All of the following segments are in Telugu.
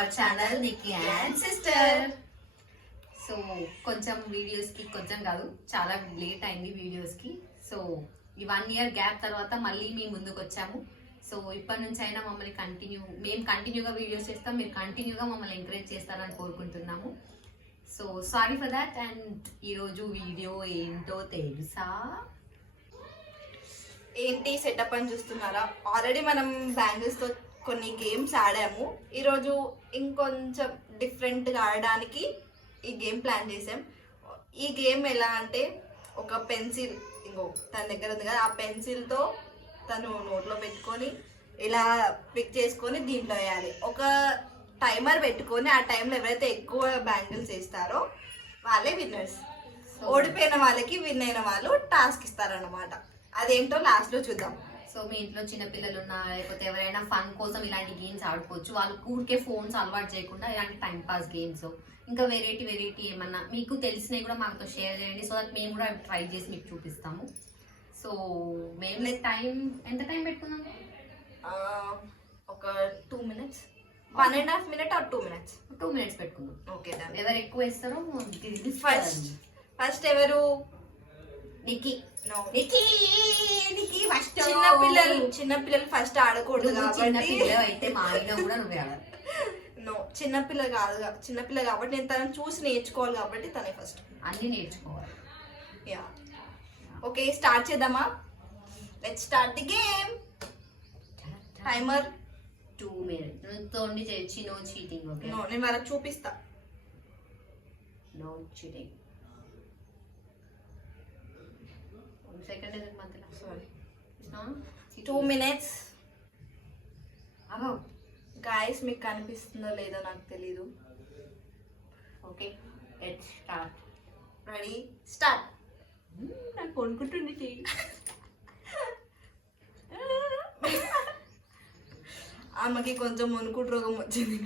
Our channel Nikki and sister. So కొంచెం వీడియోస్కి కొంచెం కాదు చాలా లేట్ అయింది వీడియోస్కి. సో ఈ 1 year గ్యాప్ తర్వాత మళ్ళీ మేము ముందుకు వచ్చాము. సో ఇప్పటి నుంచి అయినా మమ్మల్ని మేము కంటిన్యూగా వీడియోస్ చేస్తాం, మీరు కంటిన్యూగా మమ్మల్ని ఎంకరేజ్ చేస్తారని కోరుకుంటున్నాము. So sorry for that. And ఈరోజు వీడియో ఏంటో తెలుసా? ఏంటి సెటప్ అని చూస్తున్నారా? ఆల్రెడీ మనం బ్యాంగిల్స్తో కొన్ని గేమ్స్ ఆడాము. ఈరోజు ఇంకొంచెం డిఫరెంట్గా ఆడడానికి ఈ గేమ్ ప్లాన్ చేసాం. ఈ గేమ్ ఎలా అంటే, ఒక పెన్సిల్ ఇంకో తన దగ్గర ఉంది కదా, ఆ పెన్సిల్తో తను నోట్లో పెట్టుకొని ఇలా పిక్ చేసుకొని దీంట్లో వేయాలి. ఒక టైమర్ పెట్టుకొని ఆ టైంలో ఎవరైతే ఎక్కువ బ్యాంగిల్స్ వేస్తారో వాళ్ళే విన్నర్స్. ఓడిపోయిన వాళ్ళకి విన్ అయిన వాళ్ళు టాస్క్ ఇస్తారన్నమాట. అదేంటో లాస్ట్లో చూద్దాం. సో మీ ఇంట్లో చిన్నపిల్లలు ఉన్నా లేకపోతే ఎవరైనా ఫన్ కోసం ఇలాంటి గేమ్స్ ఆడుకోవచ్చు. వాళ్ళు ఊరికే ఫోన్స్ అలవాటు చేయకుండా ఇలాంటి టైం పాస్ గేమ్స్ ఇంకా వెరైటీ ఏమన్నా మీకు తెలిసినవి కూడా మాతో షేర్ చేయండి. సో దట్ మేము కూడా ట్రై చేసి మీకు చూపిస్తాము. సో మేము ఎంత టైం పెట్టుకున్నాం? ఒక 2 minutes, 1.5 minutes or 2 minutes. 2 minutes పెట్టుకుందాం. ఓకే, ఎవరు ఎక్కువ వేస్తారో ఫస్ట్ ఎవరు? నిక్కీ. చిన్నపిల్లలు ఫస్ట్ ఆడకూడదు కాబట్టి అయితే మా ఆయన కూడా నువ్వే ఆడాలి. చిన్నపిల్ల కాబట్టి నేను తనని చూసి నేర్చుకోవాలి కాబట్టి తనే ఫస్ట్ అన్ని నేర్చుకోవాలి. యా, ఓకే, స్టార్ట్ చేద్దామా? Let's start the game. Timer 2 minutes. నువ్వు చేసి నో చీటింగ్. ఓకే, నేను వాళ్ళకి చూపిస్తా. No cheating. సెకండ్ మధ్యలో సారీ. 2 minutes. అగో గాయస్, మీకు కనిపిస్తుందో లేదో నాకు తెలీదు. Okay, let's start. Ready, start. నాకు కొనుక్కుంటుంది. ఆమెకి కొంచెం వణుకుడు రోగం వచ్చింది.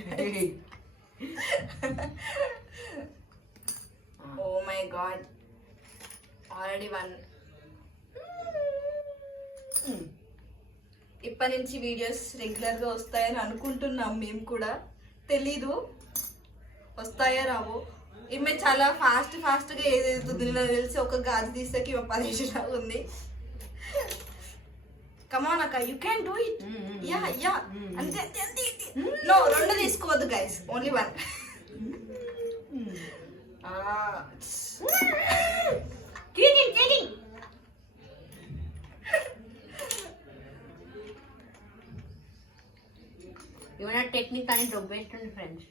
Oh my god, already 1. ఇప్పటి నుంచి వీడియోస్ రెగ్యులర్గా వస్తాయని అనుకుంటున్నాం. మేము కూడా తెలీదు వస్తాయా రావో. ఈమె చాలా ఫాస్ట్గా ఏదైతుంది నాకు తెలిసి. ఒక గాజు తీసాకి 10 లాగా ఉంది. కమాన్ అక్క, you can do it. Yeah అంతే. నో, 2 తీసుకోవద్దు గైస్, ఓన్లీ 1. ఏమైనా టెక్నిక్ అని దొబ్బేస్తుంది ఫ్రెండ్స్.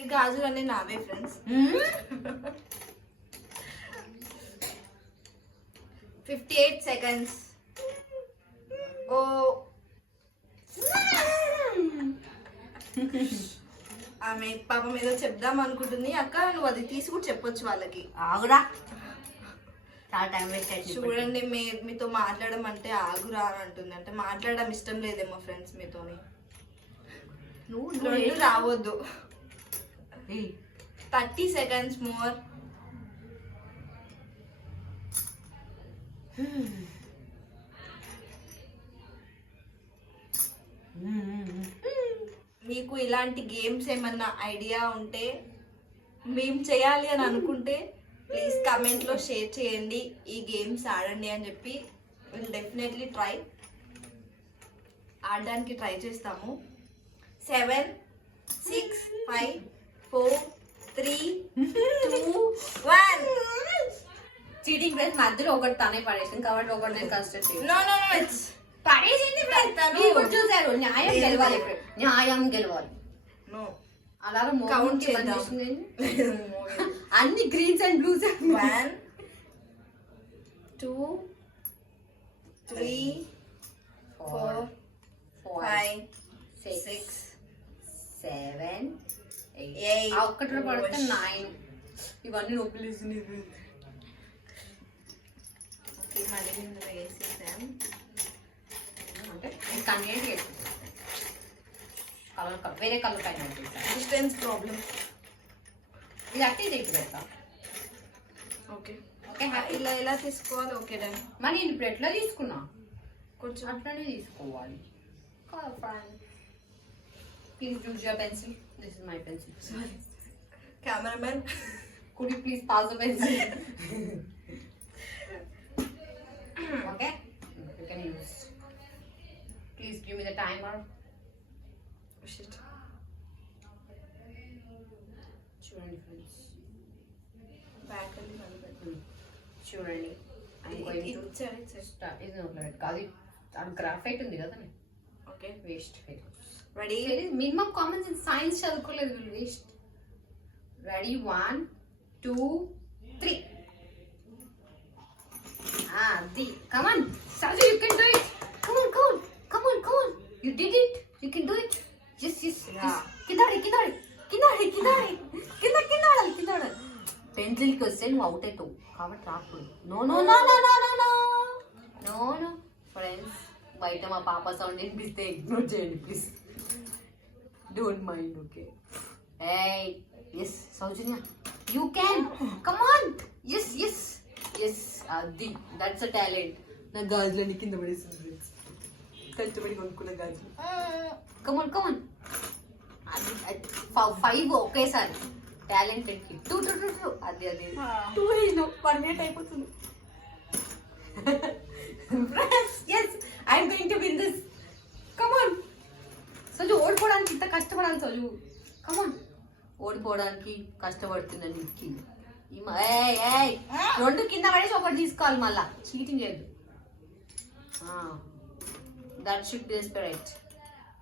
ఈ గాజులన్నీ నావే ఫ్రెండ్స్. 58 seconds. ఓ ఆమె పాపం ఏదో చెప్దాం అనుకుంటుంది. అక్క, నువ్వు అది తీసి కూడా చెప్పొచ్చు వాళ్ళకి. ఆగురా, చాలా టైం వేస్ట్ అయింది. చూడండి, మీతో మాట్లాడడం అంటే ఆగురా అని అంటుంది. అంటే మాట్లాడడం ఇష్టం లేదేమో ఫ్రెండ్స్ మీతోని. నువ్వు రావద్దు. 30 seconds more. మీకు ఇలాంటి గేమ్స్ ఏమన్నా ఐడియా ఉంటే, మేము చేయాలి అని అనుకుంటే ప్లీజ్ కమెంట్లో షేర్ చేయండి. ఈ గేమ్స్ ఆడండి అని చెప్పి విల్ డెఫినెట్లీ ఆడడానికి ట్రై చేస్తాము. 7, 6, 5, 4, 3, 2, 1. చీటింగ్ ఫ్రెండ్స్, మధ్యలో ఒకటి తనే పడేసింది కాబట్టి ఒకటి నేను కష్టం నో ఇట్స్ పడేసింది. చూసారు, న్యాయం గెలవాలి. నో, అలాగే కౌంట్ చేద్దాం. అన్ని గ్రీన్స్ అండ్ బ్లూస్. 1, 2, 3, 4, 5, 6, 7, 8. ఒక్కటి పడితే 9. ఇవన్నీ నొప్పిలేసింది. మళ్ళీ ఇందులో వేసేసాం. అంటే కన్వీనియంట్ కలర్ వేరే కలర్ పైన డిస్టెన్స్ ప్రాబ్లం. ఇది అట్టి ఇది పెడతా. ఓకే ఓకే, ఇలా ఎలా తీసుకోవాలి? Okay done. మరి నేను ఇప్పుడు ఎట్లా తీసుకున్నా? కొంచెం అట్లనే తీసుకోవాలి. Please use your pencil. This is my pencil. Sorry. Cameraman Could you please pass the pencil? Okay? You can use. Please give me the timer. చూడండి ఫ్రెండ్స్, బ్యాక్ చూడండి. I'm going to start. ఇది నోట్లో కాదు, అది గ్రాఫైట్ ఉంది కదా. Okay waste. Ready minimum common sense, science చదువుకోలేదు వీళ్ళు, వేస్ట్. రెడీ 1 2 3. అది కమాన్ Saju, you can do it. Come on. You did it. You can do it. Yes. కిందాడి పెన్సిల్కి వస్తే నువ్వు అవుట్ అవుతావు కాబట్టి రాకు. నో ఫ్రెండ్స్, బయట మా పాప సౌండ్ వినిపిస్తే ఇగ్నోర్ చేయండి please. Don't mind. Okay. Yes Soujanya, you can. Come on. Yes అది, దట్స్ అ టాలెంట్. నా గాజులన్నీ కింద పడేసింది ఫ్రెండ్స్, కష్టపడి కొనుక్కున్న గాజులు. కమాన్. అది 5 ఒకేసారి. టాలెంటెడ్ కి 2 అది 2 వేసినా 1 మినిట్ అయిపోతుంది. Yes, I'm going to win this. Come on Saju, ఓడిపోవడానికి ఇంత కష్టపడాలి సజు. కమాన్, ఓడిపోవడానికి కష్టపడుతున్నా నీకు. 2 కింద పడేసి ఒకటి తీసుకోవాలి, మళ్ళా చీటింగ్ చేయద్దు. That should be desperate.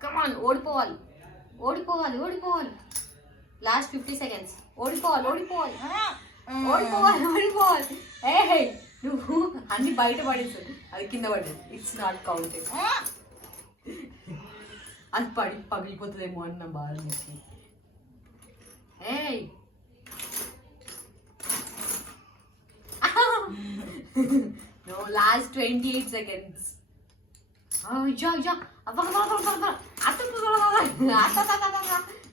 Come on, ఓడిపోవాలి. Last 50 seconds. ఓడిపోవాలి. నువ్వు అన్ని బయట పడేసు, అది కింద పడేది. It's not counted. అది పగిలిపోతుందేమో అన్న బాధ నీకు. No, last 28 seconds.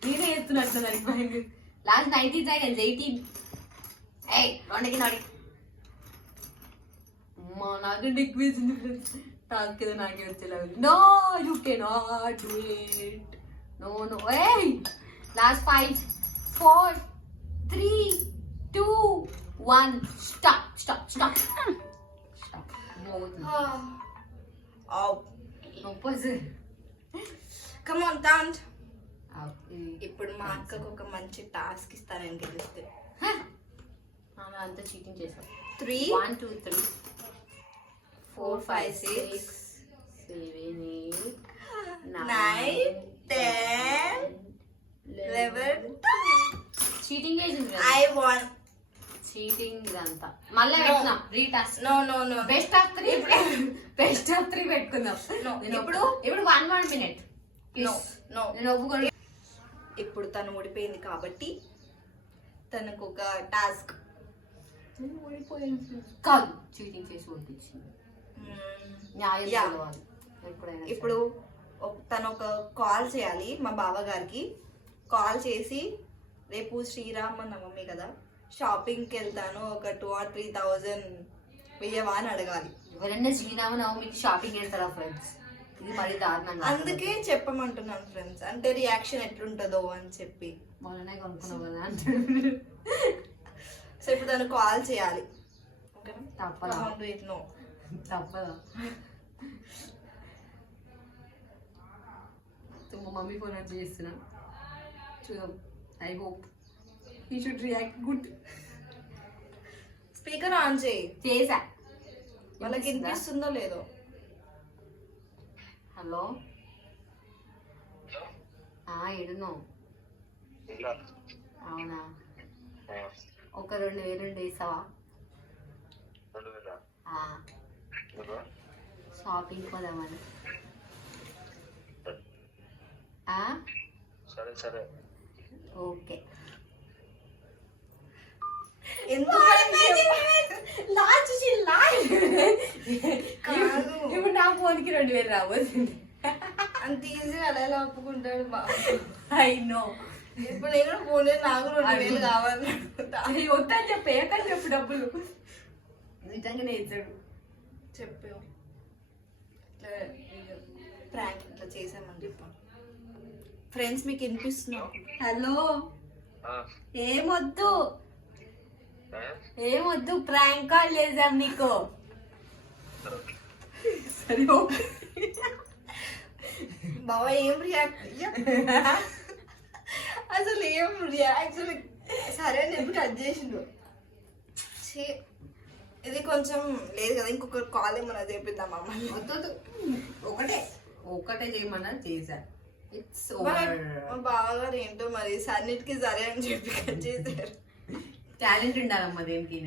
నేనే చేస్తున్నట్టు దానికి. Last 19 seconds. 18. 2కి నాడి. నాకు డిక్వేసింది ఫ్రెండ్స్. టాస్క్ ఏదో నాకే వచ్చేలా. No, you cannot do it. No. Last 5 4 3 2 1. Stop. Come on థాంట్. ఇప్పుడు మా అక్కకు ఒక మంచి టాస్క్ ఇస్తారని గెలిస్తే. అంతా చీటింగ్ చేసాం. 3 1 2 3 4 5 6 7 8 9 10 11. చీటింగ్ చేసింది. ఐ వాంట్ చీటింగ్ ఇదంతా. మళ్ళీ పెట్టుకుందాం రీటాస్క్. నో బెస్ట్ ఆఫ్ 3 పెట్టుకుందాం. ఇప్పుడు 1 minute. నో నేను ఒప్పుకోండి. ఇప్పుడు తను ఓడిపోయింది కాబట్టి తనకు ఒక టాస్క్. కాదు, చీటింగ్ చేసి ఓడిపించింది. న్యాయం గెలవాలి ఎప్పుడైనా. ఇప్పుడు తను ఒక కాల్ చేయాలి మా బావ గారికి. కాల్ చేసి, రేపు శ్రీరామనవమి కదా, షాపింగ్కి వెళ్తాను, ఒక 2 or 3,000 వెయ్యవా అని అడగాలి. ఎవరైనా శ్రీరామనవమికి షాపింగ్ చేస్తారా ఫ్రెండ్స్? ఇది మరి దారుణంగా. అందుకే చెప్పమంటున్నాను ఫ్రెండ్స్, అంటే రియాక్షన్ ఎట్లుంటుందో అని చెప్పి. మొన్ననే కొనుక్కున్నావు కదా అంటాడు. సో ఇప్పుడు తను కాల్ చేయాలి. తప్పదా? మా మమ్మీ ఫోన్ అట్లా చేస్తున్నా, చూద్దాం. I hope he should react good. Speaker on చేసా, వాళ్ళకి వినిపిస్తుందో లేదో. హలో, ఎడును? అవునా, ఒక 2,000 వేసావా? షాపింగ్ పోదామని. సరే ఓకే. ఇప్పుడు నా ఫోన్కి 2,000 రాబోతుంది. అంత ఈజీగా అలా ఒప్పుకుంటాడు. I know. ఇప్పుడు నేను ఫోన్ నాకు 2,000 కావాలి. వద్దని చెప్పేయకని చెప్పు, డబ్బులు నిజంగానే ఇచ్చాడు. ప్రాంక్ ఇట్లా చేసామని చెప్పాను. ఫ్రెండ్స్ మీకు వినిపిస్తున్నావు. హలో, ఆ, ఏమొద్దు ఆ, ఏమొద్దు, ప్రాంక్ కాల్ చేసాం నీకు. ఓకే. సరే బాబా ఏం రియాక్ట్ అసలు ఏం రియాక్షన్ సరే అని చెప్పి కట్ చేసిండు. ఛీ, ఇది కొంచెం లేదు కదా, ఇంకొక కాల్ ఏమన్నా చేపిద్దాం అమ్మాయి. వద్దు, ఒకటే చేయమన్నా చేశా. ఇట్స్ మా ఓవర్. బావగారు ఏంటో మరి సన్నిటికి సరే అని చెప్పి కట్ చేశారు. టాలెంట్ ఉండాలమ్మా దేనికి.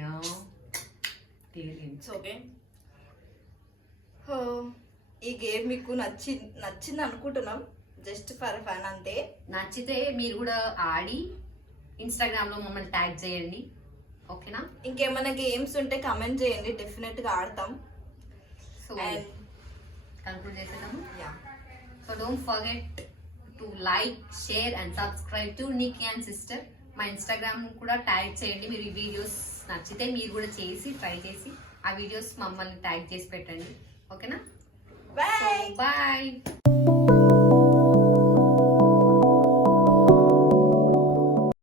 It's okay. ఈ గేమ్ మీకు నచ్చింది అనుకుంటున్నాం. జస్ట్ ఫర్ ఫన్ అంతే. నచ్చితే మీరు కూడా ఆడి ఇన్స్టాగ్రామ్ లో మమ్మల్ని ట్యాగ్ చేయండి, ఓకేనా? ఇంకేమైనా గేమ్స్ ఉంటే కమెంట్ చేయండి, డెఫినెట్ గా ఆడతాం. సో అండ్ కన్క్లూడ్ చేసేద్దాము. Yeah, so don't forget to like, share and subscribe to Nikki and sister. మా ఇన్స్టాగ్రామ్ కూడా ట్యాగ్ చేయండి. మీరు ఈ వీడియోస్ నచ్చితే మీరు కూడా చేసి ట్రై చేసి ఆ వీడియోస్ మమ్మల్ని ట్యాగ్ చేసి పెట్టండి, ఓకేనా? బాయ్. బాయ్.